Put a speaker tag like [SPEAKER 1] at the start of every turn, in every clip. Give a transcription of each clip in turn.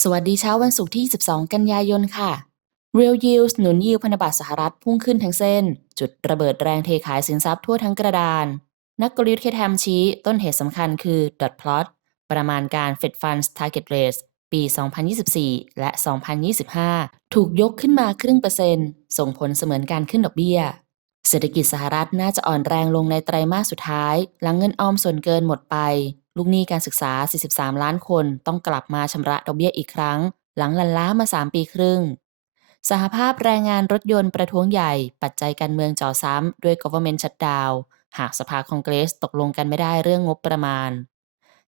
[SPEAKER 1] สวัสดีเช้าวันศุกร์ที่12กันยายนค่ะ Real Yield หนุนยิวพันธบัตรสหรัฐพุ่งขึ้นทั้งเส้น จุดระเบิดแรงเทขายสินทรัพย์ทั่วทั้งกระดาน นักกลยุทธ์เคทมชี้ต้นเหตุสำคัญคือ dot plot ประมาณการ Fed Funds Target Rate ปี 2024 และ 2025 ถูกยกขึ้นมาครึ่งเปอร์เซ็นต์ ส่งผลเสมือนการขึ้นดอกเบี้ย เศรษฐกิจสหรัฐน่าจะอ่อนแรงลงในไตรมาสสุดท้าย หลังเงินออมส่วนเกินหมดไป ลูกหนี้การศึกษา 43 ล้านคนต้องกลับมาชำระดอกเบี้ยอีกครั้ง หลังลันล้ามา 3 ปีครึ่ง สหภาพแรงงานรถยนต์ประท้วงใหญ่ ปัจจัยการเมืองจ่อซ้ำด้วย government shutdown หากสภาคองเกรสตกลงกันไม่ได้เรื่องงบประมาณ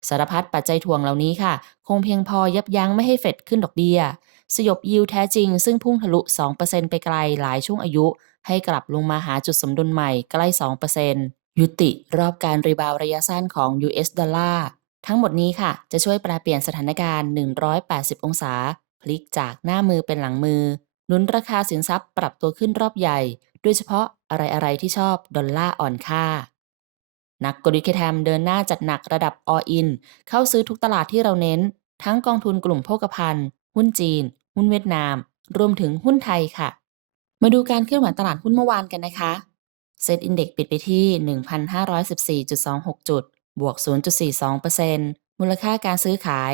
[SPEAKER 1] สารพัดปัจจัยถ่วงเหล่านี้ค่ะ คงเพียงพอยับยั้งไม่ให้เฟดขึ้นดอกเบี้ย สยบยิวแท้จริง ซึ่งพุ่งทะลุ 2%ไปไกลหลายช่วงอายุ ให้กลับลงมาหาจุดสมดุลใหม่ใกล้ 2% ยุติรอบการรีบาวระยะสั้นของ US ดอลลาร์ทั้งหมดนี้ค่ะ จะช่วยแปลเปลี่ยนสถานการณ์ 180 องศา พลิกจากหน้ามือเป็นหลังมือหนุนราคาสินทรัพย์ปรับตัวขึ้นรอบใหญ่ โดยเฉพาะอะไรๆที่ชอบดอลลาร์อ่อนค่า นักกลยุทธ์แทมเดินหน้าจัดหนักระดับ all in เข้าซื้อทุกตลาดที่เราเน้น ทั้งกองทุนกลุ่มโภคภัณฑ์ หุ้นจีน หุ้นเวียดนาม รวมถึงหุ้นไทยค่ะ มาดูการเคลื่อนไหวตลาดหุ้นเมื่อวานกันนะคะ เซตอินเด็กปิดไปที่ 1,514.26 จุด บวก 0.42%มูลค่าการซื้อขาย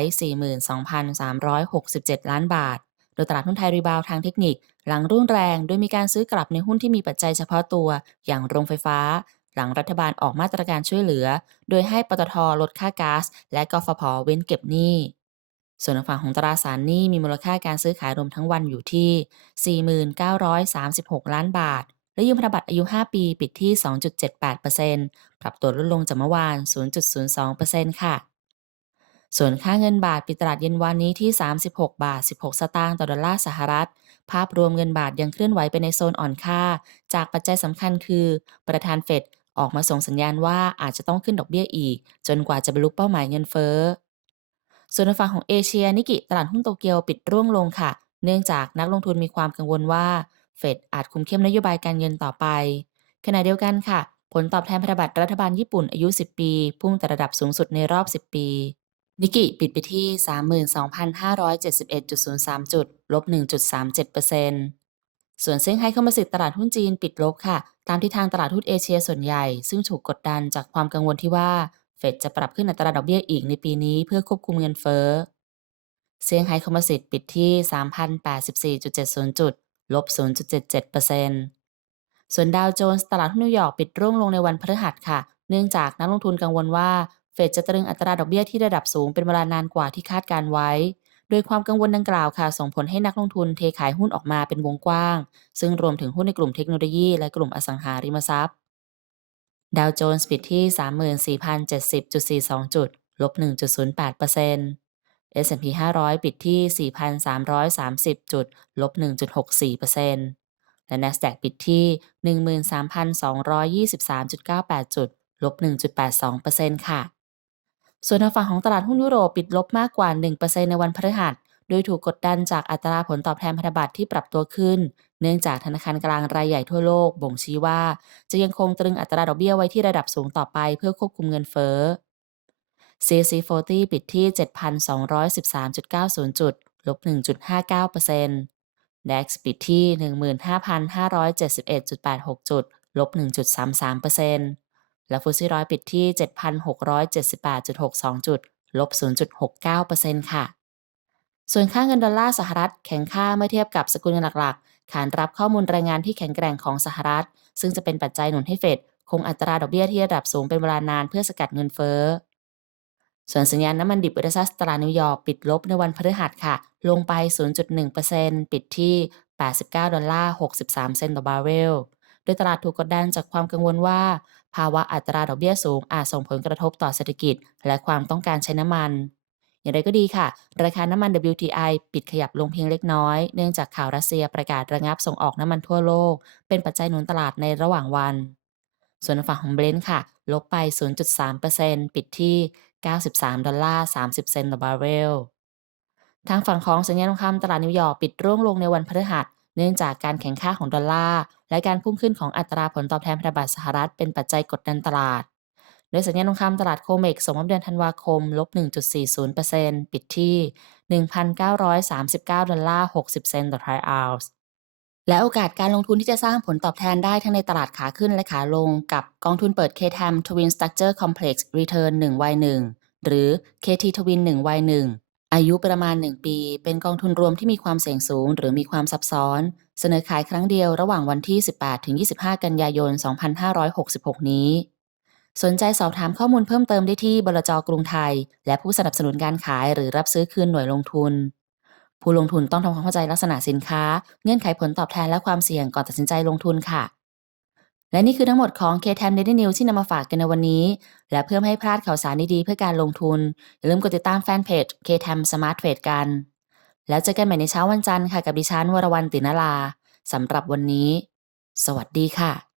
[SPEAKER 1] 42,367 ล้านบาท โดยตลาดหุ้นไทยรีบาวทางเทคนิค หลังรุ่นแรงโดยมีการซื้อกลับในหุ้นที่มีปัจจัยเฉพาะตัว อย่างโรงไฟฟ้า หลังรัฐบาลออกมาตรการช่วยเหลือ โดยให้ปตทลดค่าก๊าซและกฟผเว้นเก็บหนี้ส่วนทางฝั่งของตราสารหนี้มีมูลค่าการซื้อขายรวมทั้งวันอยู่ที่ 4936 ล้านบาท และยืมพันธบัตรอายุ 5 ปีปิดที่ 2.78%ปรับตัวลดลงจากเมื่อวาน 0.02%ค่ะ ส่วนค่าเงินบาทปิดตลาดเย็นวันนี้ที่ 36 บาท 16 สตางค์ต่อดอลลาร์สหรัฐ ภาพรวมเงินบาทยังเคลื่อนไหวไปในโซนอ่อนค่า จากปัจจัยสำคัญคือ ประธานเฟดออกมาส่งสัญญาณว่าอาจจะต้องขึ้นดอกเบี้ยอีก จนกว่าจะบรรลุเป้าหมายเงินเฟ้อ ส่วนในฝั่งของเอเชียนิกิตลาดหุ้นโตเกียวปิดร่วงลงค่ะ เนื่องจากนักลงทุนมีความกังวลว่า เฟดอาจคุมเข้มนโยบายการเงินต่อไป ขณะเดียวกันค่ะ ผลตอบแทนพันธบัตรรัฐบาลญี่ปุ่นอายุ 10 ปี พุ่งแต่ระดับสูงสุดในรอบ 10 ปีนิกิปิดไปที่ 32,571.03 จุด ลบ 1.37%ส่วนเซี่ยงไฮ้คอมโพสิตตลาดหุ้นจีนปิดลบค่ะ ตามที่ทางตลาดหุ้นเอเชียส่วนใหญ่ ซึ่งถูกกดดันจากความกังวลที่ว่า เฟดจะปรับขึ้นอัตราดอกเบี้ยอีกในปีนี้เพื่อควบคุมเงินเฟ้อ เซี่ยงไฮ้คอมโพสิตปิดที่ 3,084.70 จุด ลบ 0.77%ส่วนดาวโจนส์ตลาดทุนนิวยอร์กปิดร่วงลงในวันพฤหัสค่ะ เนื่องจากนักลงทุนกังวลว่า เฟดจะตรึงอัตราดอกเบี้ยที่ระดับสูงเป็นเวลานานกว่าที่คาดการไว้ โดยความกังวลดังกล่าวค่ะ ส่งผลให้นักลงทุนเทขายหุ้นออกมาเป็นวงกว้าง ซึ่งรวมถึงหุ้นในกลุ่มเทคโนโลยี และกลุ่มอสังหาริมทรัพย์ ดาวโจนส์ปิดที่ 34,070.42 จุด ลบ 1.08% S&P 500 ปิดที่ 4,330 จุด ลบ 1.64%และ NASDAQ ปิดที่ 13,223.98 จุด ลบ 1.82%ค่ะ ส่วนทางฝั่งของตลาดหุ้นยุโรปปิดลบมากกว่า 1%ในวันพฤหัส โดยถูกกดดันจากอัตราผลตอบแทนพันธบัตรที่ปรับตัวขึ้น เนื่องจากธนาคารกลางรายใหญ่ทั่วโลกบ่งชี้ว่า จะยังคงตรึงอัตราดอกเบี้ยไว้ที่ระดับสูงต่อไปเพื่อควบคุมเงินเฟ้อ CAC 40 ปิดที่ 7,213.90 จุด ลบ 1.59% DAX ปิดที่ 15,571.86 จุด ลบ 1.33%และฟุตซี่ร้อยปิดที่ 7,678.62 จุด ลบ 0.69%ค่ะ ส่วนค่าเงินดอลลาร์สหรัฐแข็งค่าเมื่อเทียบกับสกุลเงินหลักๆ ขานรับข้อมูลรายงานที่แข็งแกร่งของสหรัฐ ซึ่งจะเป็นปัจจัยหนุนให้เฟดคงอัตราดอกเบี้ยที่ระดับสูงเป็นเวลานานเพื่อสกัดเงินเฟ้อ ส่วนสัญญาณน้ำมันดิบอุตสาหตลาดนิวยอร์กปิดลบในวันพฤหัสค่ะ ลงไป 0.1%ปิดที่ 89 ดอลลาร์ 63 เซนต์ต่อบาร์เรล โดยตลาดถูกกดดันจากความกังวลว่า ภาวะอัตราดอกเบี้ยสูงอาจส่งผลกระทบต่อเศรษฐกิจ และความต้องการใช้น้ำมัน อย่างไรก็ดีค่ะ ราคาน้ำมัน WTI ปิดขยับลงเพียงเล็กน้อย เนื่องจากข่าวรัสเซียประกาศระงับส่งออกน้ำมันทั่วโลก เป็นปัจจัยหนุนตลาดในระหว่างวันส่วนฝั่งของเบรนท์ค่ะ ลบไป 0.3%ปิดที่ 93 ดอลลาร์ 30 เซนต์ต่อบาร์เรล ทางฝั่งของสัญญาณทองคำตลาดนิวยอร์กปิดร่วงลงในวันพฤหัส เนื่องจากการแข่งข้าของดอลลาร์ และการพุ่งขึ้นของอัตราผลตอบแทนพันธบัตรสหรัฐเป็นปัจจัยกดดันตลาด โดยสัญญาณทองคำตลาดโคเมกส่งมอบเดือนธันวาคม ลบ 1.40%ปิดที่ 1,939 ดอลลาร์ 60 เซนต์ต่อทรอยออส์ และโอกาสการลงทุนที่จะสร้างผลตอบแทนได้ทั้งในตลาดขาขึ้นและขาลงกับกองทุนเปิด KTAM Twin Structure Complex Return 1 y 1หรือ KT Twin 1 y 1อายุประมาณ 1 ปี เป็นกองทุนรวมที่มีความเสี่ยงสูง หรือมีความซับซ้อน เสนอขายครั้งเดียวระหว่างวันที่ 18-25 กันยายน 2566 นี้ สนใจสอบถามข้อมูลเพิ่มเติมได้ที่บลจกรุงไทย และผู้สนับสนุนการขายหรือรับซื้อคืนหน่วยลงทุน ผู้ลงทุนต้องทำความเข้าใจลักษณะสินค้า เงื่อนไขผลตอบแทนและความเสี่ยงก่อนตัดสินใจลงทุนค่ะ และนี่คือทั้งหมดของ KTM Daily News ที่นำมาฝากกันในวันนี้ และเพื่อไม่ให้พลาดข่าวสารดีๆเพื่อการลงทุน อย่าลืมกดติดตามแฟนเพจ KTM Smart Trade กัน แล้วเจอกันใหม่ในเช้าวันจันทร์ค่ะกับดิฉันวรวรรณตินลาสำหรับวันนี้ สวัสดีค่ะ